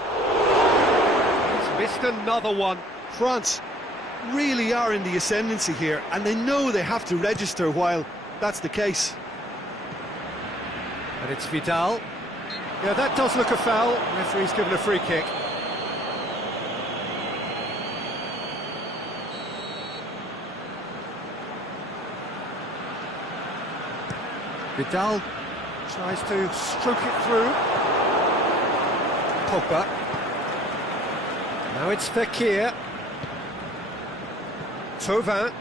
He's missed another one. France really are in the ascendancy here, and they know they have to register while that's the case. And it's Vidal. Yeah, that does look a foul. The referee's given a free kick. Vidal tries to stroke it through. Pogba. Now it's Fekir. Thauvin.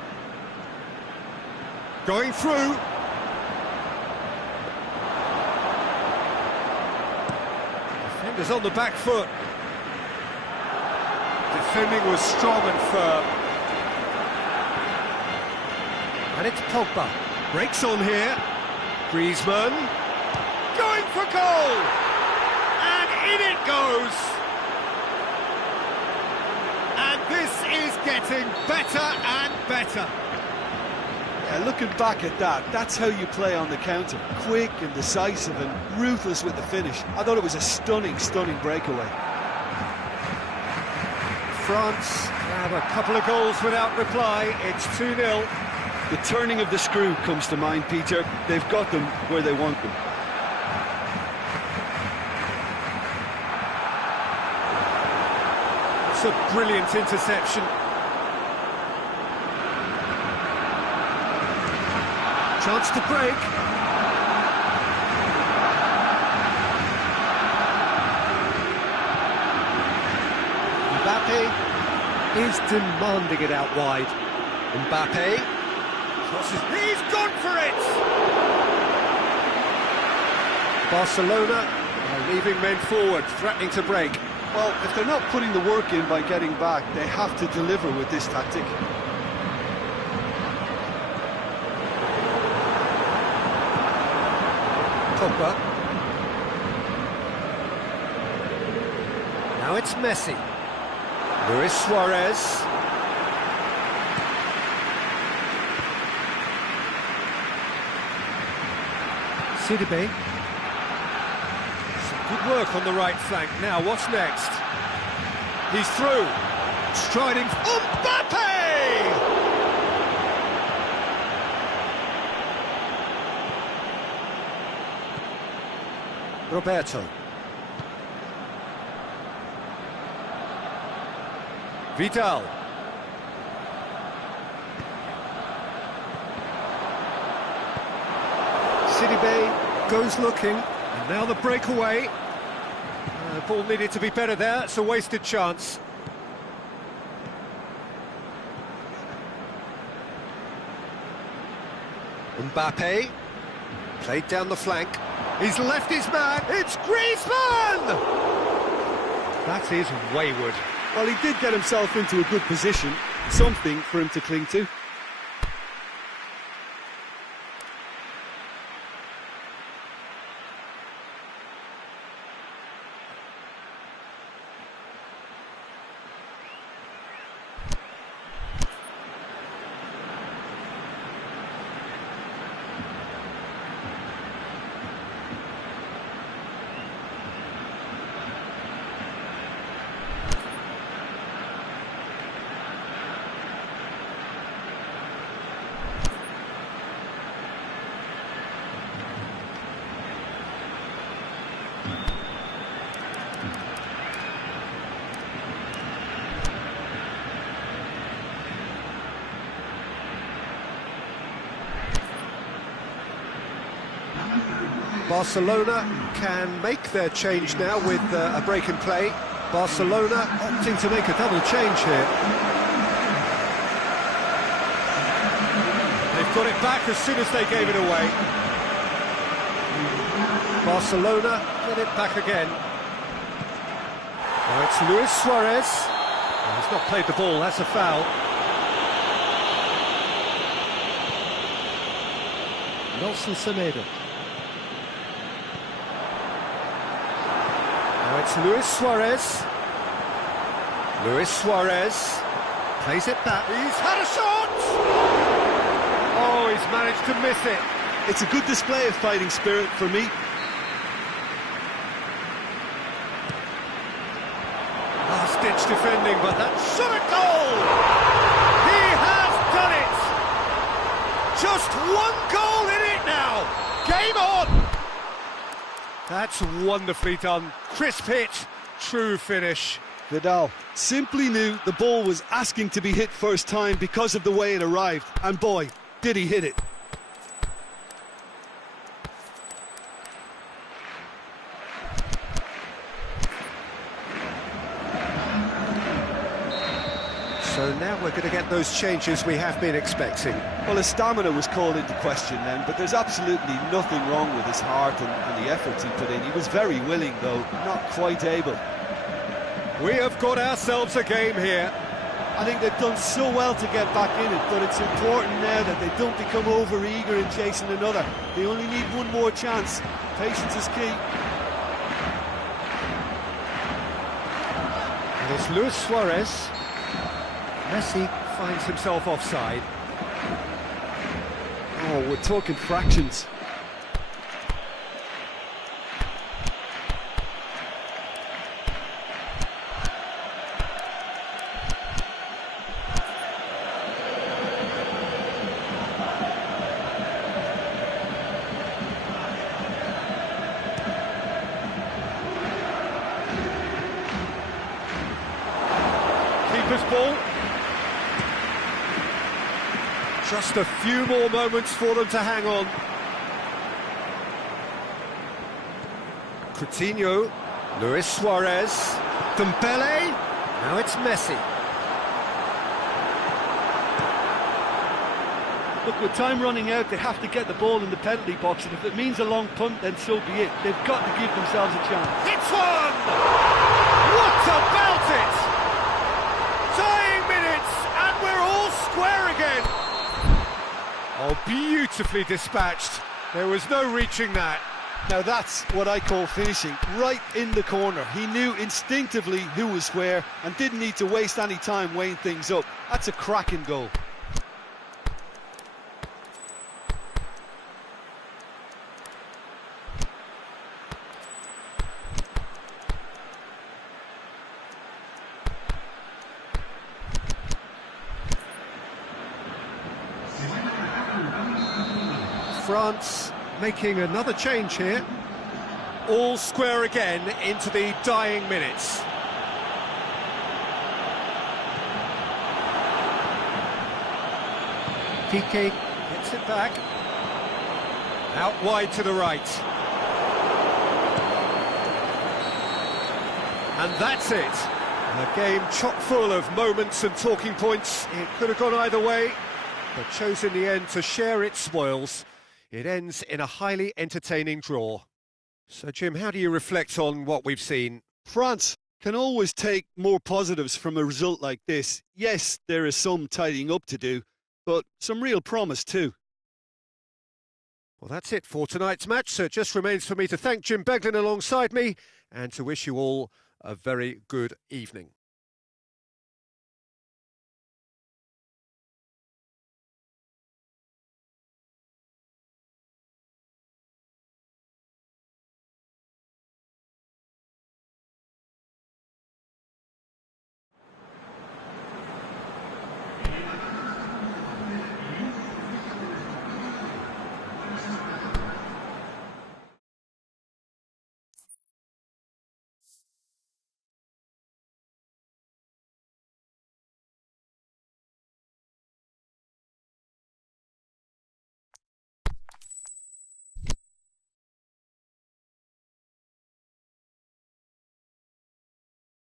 Going through. Defenders on the back foot. Defending was strong and firm. And it's Pogba. Breaks on here. Griezmann. Going for goal! And in it goes! And this is getting better and better. Yeah, looking back at that, that's how you play on the counter. Quick and decisive and ruthless with the finish. I thought it was a stunning, stunning breakaway. France have a couple of goals without reply. It's 2-0. The turning of the screw comes to mind, Peter. They've got them where they want them. It's a brilliant interception. Chance to break. Mbappe is demanding it out wide. Mbappe. He's gone for it! Barcelona are leaving men forward, threatening to break. Well, if they're not putting the work in by getting back, they have to deliver with this tactic. Pogba. Now it's Messi. Luis Suarez. Sidibe. Some good work on the right flank. Now, what's next? He's through. Striding. Mbappe! Roberto. Vidal. Sidibe goes looking, and now the breakaway. The ball needed to be better there, it's a wasted chance. Mbappe, played down the flank. He's left his man, it's Griezmann! That is wayward. Well, he did get himself into a good position, something for him to cling to. Barcelona can make their change now with a break in play. Barcelona opting to make a double change here. They've got it back as soon as they gave it away. Barcelona get it back again. Now it's Luis Suarez. Well, he's not played the ball, that's a foul. Nelson Semedo. Now it's Luis Suarez. Luis Suarez plays it back. He's had a shot! Oh, he's managed to miss it. It's a good display of fighting spirit for me. Last-ditch defending, but that's shot a goal! He has done it! Just one goal in it now! Game on! That's wonderfully done. Crisp hit, true finish. Vidal simply knew the ball was asking to be hit first time because of the way it arrived. And boy, did he hit it. So now we're going to get those changes we have been expecting. Well, his stamina was called into question then, but there's absolutely nothing wrong with his heart and the efforts he put in. He was very willing, though, not quite able. We have got ourselves a game here. I think they've done so well to get back in it, but it's important now that they don't become over-eager in chasing another. They only need one more chance. Patience is key. And it's Luis Suarez. Messi finds himself offside. Oh, we're talking fractions. Keeper's ball. Just a few more moments for them to hang on. Coutinho, Luis Suarez, Dembele, now it's Messi. Look, with time running out, they have to get the ball in the penalty box, and if it means a long punt, then so be it. They've got to give themselves a chance. It's one! What about it? Tying minutes, and we're all square again. Oh, beautifully dispatched. There was no reaching that. Now that's what I call finishing, right in the corner. He knew instinctively who was where and didn't need to waste any time weighing things up. That's a cracking goal. France making another change here. All square again into the dying minutes. Piqué gets it back. Out wide to the right. And that's it. A game chock full of moments and talking points. It could have gone either way, but chose in the end to share its spoils. It ends in a highly entertaining draw. So, Jim, how do you reflect on what we've seen? France Can always take more positives from a result like this. Yes, there is some tidying up to do, but some real promise too. Well, that's it for tonight's match, so it just remains for me to thank Jim Beglin alongside me and to wish you all a very good evening.